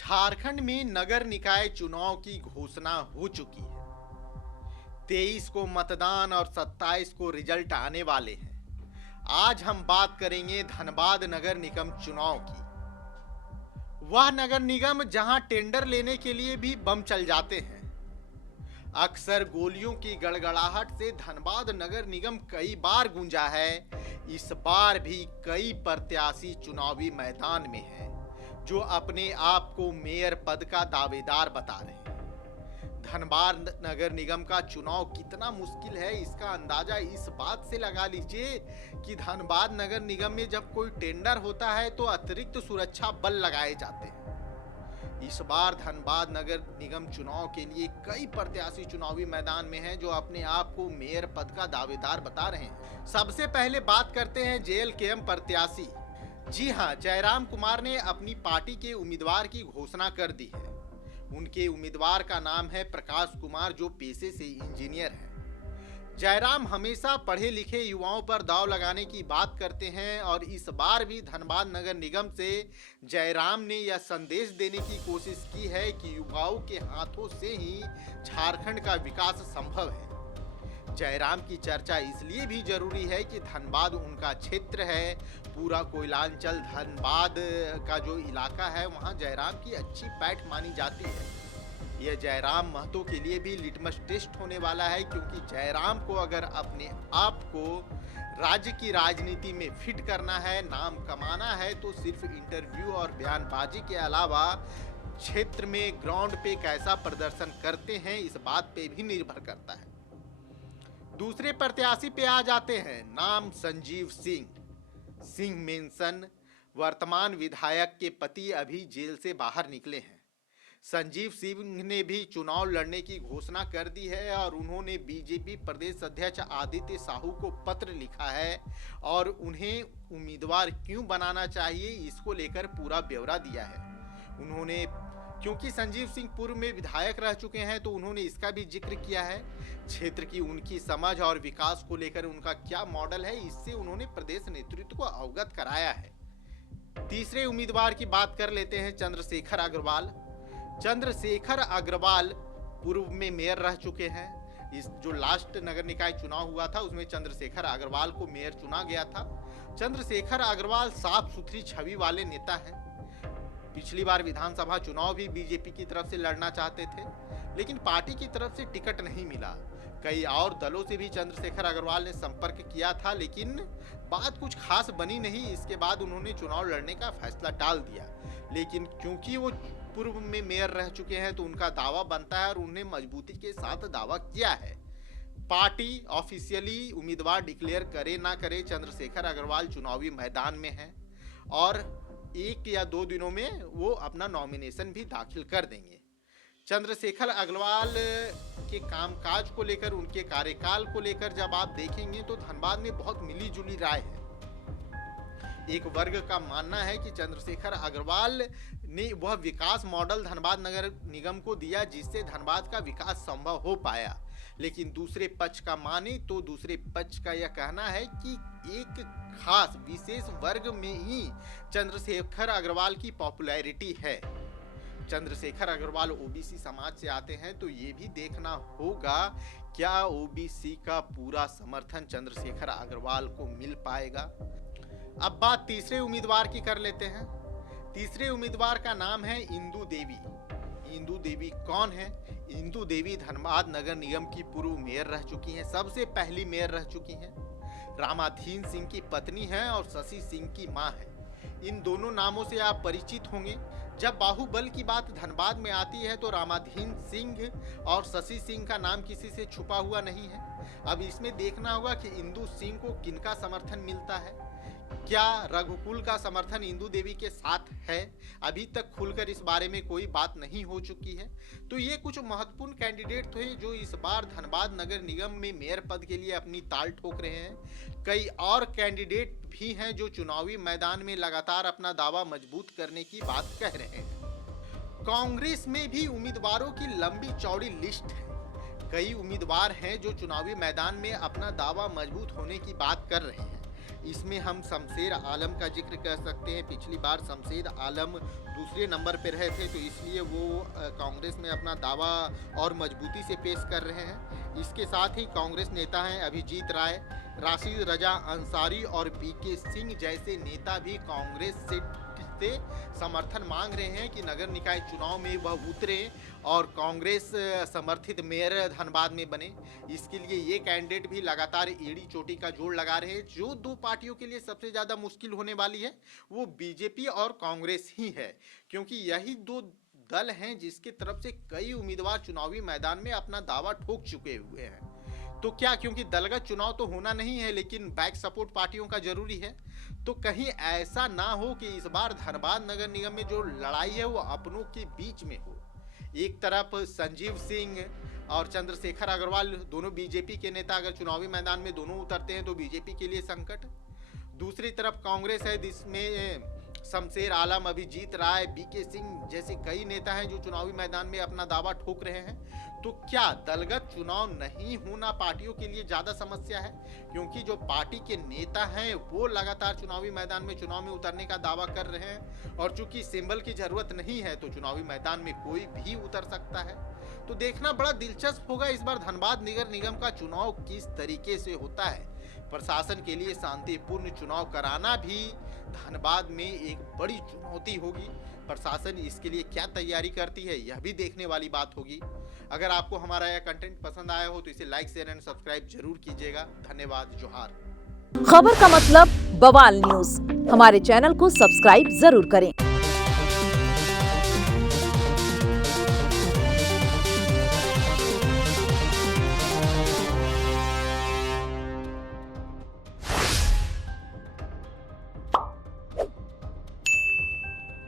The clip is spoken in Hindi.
झारखंड में नगर निकाय चुनाव की घोषणा हो चुकी है। 23 को मतदान और 27 को रिजल्ट आने वाले हैं। आज हम बात करेंगे धनबाद नगर निगम चुनाव की। वह नगर निगम जहां टेंडर लेने के लिए भी बम चल जाते हैं। अक्सर गोलियों की गड़गड़ाहट से धनबाद नगर निगम कई बार गूंजा है। इस बार भी कई प्रत्याशी चुनावी मैदान में हैं, जो अपने आप को मेयर पद का दावेदार बता रहे हैं। धनबाद नगर निगम का चुनाव कितना मुश्किल है, इसका अंदाजा इस बात से लगा लीजिए कि धनबाद नगर निगम में जब कोई टेंडर होता है तो अतिरिक्त सुरक्षा बल लगाए जाते हैं। इस बार धनबाद नगर निगम चुनाव के लिए कई प्रत्याशी चुनावी मैदान में हैं, जो अपने आप को मेयर पद का दावेदार बता रहे हैं। सबसे पहले बात करते हैं जेएलकेएम प्रत्याशी। जी हां, जयराम कुमार ने अपनी पार्टी के उम्मीदवार की घोषणा कर दी है। उनके उम्मीदवार का नाम है प्रकाश कुमार, जो पेशे से इंजीनियर है। जयराम हमेशा पढ़े लिखे युवाओं पर दांव लगाने की बात करते हैं और इस बार भी धनबाद नगर निगम से जयराम ने यह संदेश देने की कोशिश की है कि युवाओं के हाथों से ही झारखंड का विकास संभव है। जयराम की चर्चा इसलिए भी जरूरी है कि धनबाद उनका क्षेत्र है। पूरा कोयलांचल धनबाद का जो इलाका है, वहां जयराम की अच्छी पैठ मानी जाती है। यह जयराम महतो के लिए भी लिटमस टेस्ट होने वाला है, क्योंकि जयराम को अगर अपने आप को राज्य की राजनीति में फिट करना है, नाम कमाना है, तो सिर्फ इंटरव्यू और बयानबाजी के अलावा क्षेत्र में ग्राउंड पे कैसा प्रदर्शन करते हैं, इस बात पे भी निर्भर करता है। दूसरे प्रत्याशी पे आ जाते हैं। नाम संजीव सिंह मेंशन वर्तमान विधायक के पति अभी जेल से बाहर निकले हैं। संजीव सिंह ने भी चुनाव लड़ने की घोषणा कर दी है और उन्होंने बीजेपी प्रदेश अध्यक्ष आदित्य साहू को पत्र लिखा है और उन्हें उम्मीदवार क्यों बनाना चाहिए, इसको लेकर पूरा ब्यौरा दिया है। उन्होंने, क्योंकि संजीव सिंह पूर्व में विधायक रह चुके हैं, तो उन्होंने इसका भी जिक्र किया है। क्षेत्र की उनकी समझ और विकास को लेकर उनका क्या मॉडल है, इससे उन्होंने प्रदेश नेतृत्व को अवगत कराया है। तीसरे उम्मीदवार की बात कर लेते हैं, चंद्रशेखर अग्रवाल। चंद्रशेखर अग्रवाल पूर्व में मेयर रह चुके हैं। इस जो लास्ट नगर निकाय चुनाव हुआ था, उसमें चंद्रशेखर अग्रवाल को मेयर चुना गया था। चंद्रशेखर अग्रवाल साफ सुथरी छवि वाले नेता हैं। पिछली बार विधानसभा चुनाव भी बीजेपी की तरफ से लड़ना चाहते थे, लेकिन पार्टी की तरफ से टिकट नहीं मिला। कई और दलों से भी चंद्रशेखर अग्रवाल ने संपर्क किया था, लेकिन बात कुछ खास बनी नहीं। इसके बाद उन्होंने चुनाव लड़ने का फैसला टाल दिया। लेकिन क्योंकि वो पूर्व में मेयर रह चुके हैं, तो उनका दावा बनता है और उन्हें मजबूती के साथ दावा किया है। पार्टी ऑफिशियली उम्मीदवार डिक्लेयर करे ना करे, चंद्रशेखर अग्रवाल चुनावी मैदान में हैं और 1 या 2 दिनों में वो अपना नॉमिनेशन भी दाखिल कर देंगे। चंद्रशेखर अग्रवाल के कामकाज को लेकर, उनके कार्यकाल को लेकर जब आप देखेंगे तो धनबाद में बहुत मिली जुली राय है। एक वर्ग का मानना है कि चंद्रशेखर अग्रवाल ने वह विकास मॉडल धनबाद नगर निगम को दिया जिससे धनबाद का विकास संभव हो पाया। लेकिन दूसरे पक्ष का माने तो दूसरे पक्ष का यह कहना है कि एक खास विशेष वर्ग में ही चंद्रशेखर अग्रवाल की पॉपुलैरिटी है। चंद्रशेखर अग्रवाल ओबीसी समाज से आते हैं, तो ये भी देखना होगा क्या ओबीसी का पूरा समर्थन चंद्रशेखर अग्रवाल को मिल पाएगा। अब बात तीसरे उम्मीदवार की कर लेते हैं। तीसरे उम्मीदवार का नाम है इंदु देवी। इंदु देवी कौन है? इंदु देवी धनबाद नगर निगम की पूर्व मेयर रह चुकी हैं, सबसे पहली मेयर रह चुकी हैं। रामाधीन सिंह की पत्नी हैं और शशि सिंह की मां है। इन दोनों नामों से आप परिचित होंगे। जब बाहुबल की बात धनबाद में आती है, तो रामाधीन सिंह और शशि सिंह का नाम किसी से छुपा हुआ नहीं है। अब इसमें देखना होगा कि इंदु सिंह को किनका समर्थन मिलता है। क्या रघुकुल का समर्थन इंदु देवी के साथ है? अभी तक खुलकर इस बारे में कोई बात नहीं हो चुकी है। तो ये कुछ महत्वपूर्ण कैंडिडेट थे जो इस बार धनबाद नगर निगम में मेयर पद के लिए अपनी ताल ठोक रहे हैं। कई और कैंडिडेट भी हैं जो चुनावी मैदान में लगातार अपना दावा मजबूत करने की बात कह रहे हैं। कांग्रेस में भी उम्मीदवारों की लंबी चौड़ी लिस्ट है। कई उम्मीदवार हैं जो चुनावी मैदान में अपना दावा मजबूत होने की बात कर रहे हैं। इसमें हम शमशेर आलम का जिक्र कर सकते हैं। पिछली बार शमशेर आलम दूसरे नंबर पर रहे थे, तो इसलिए वो कांग्रेस में अपना दावा और मजबूती से पेश कर रहे हैं। इसके साथ ही कांग्रेस नेता हैं अभिजीत राय, राशिद रजा अंसारी और बीके सिंह जैसे नेता भी कांग्रेस से समर्थन मांग रहे हैं कि नगर निकाय चुनाव में वह उतरे और कांग्रेस समर्थित मेयर धनबाद में बने। इसके लिए ये कैंडिडेट भी लगातार एड़ी चोटी का जोड़ लगा रहे हैं। जो दो पार्टियों के लिए सबसे ज़्यादा मुश्किल होने वाली है वो बीजेपी और कांग्रेस ही है, क्योंकि यही दो दल हैं जिसके तरफ से कई उम्मीदवार चुनावी मैदान में अपना दावा ठोक चुके हुए हैं। तो क्या, क्योंकि दलगत चुनाव तो होना नहीं है, लेकिन बैक सपोर्ट पार्टियों का जरूरी है। तो कहीं ऐसा ना हो कि इस बार धनबाद नगर निगम में जो लड़ाई है वो अपनों के बीच में हो। एक तरफ संजीव सिंह और चंद्रशेखर अग्रवाल दोनों बीजेपी के नेता अगर चुनावी मैदान में दोनों उतरते हैं तो बीजेपी के लिए संकट। दूसरी तरफ कांग्रेस है जिसमें शमशेर आलम, अभिजीत राय, बीके सिंह जैसे कई नेता हैं जो चुनावी मैदान में अपना दावा ठोक रहे हैं। तो क्या दलगत चुनाव नहीं होना पार्टियों के लिए ज़्यादा समस्या है? क्योंकि जो पार्टी के नेता हैं वो लगातार चुनावी मैदान में चुनाव में उतरने का दावा कर रहे हैं, और चूंकि सिंबल की जरूरत नहीं है तो चुनावी मैदान में कोई भी उतर सकता है। तो देखना बड़ा दिलचस्प होगा इस बार धनबाद नगर निगम का चुनाव किस तरीके से होता है। प्रशासन के लिए शांतिपूर्ण चुनाव कराना भी धनबाद में एक बड़ी चुनौती होगी। प्रशासन इसके लिए क्या तैयारी करती है यह भी देखने वाली बात होगी। अगर आपको हमारा यह कंटेंट पसंद आया हो तो इसे लाइक, शेयर एंड सब्सक्राइब जरूर कीजिएगा। धन्यवाद। जोहार। खबर का मतलब बवाल न्यूज, हमारे चैनल को सब्सक्राइब जरूर करें।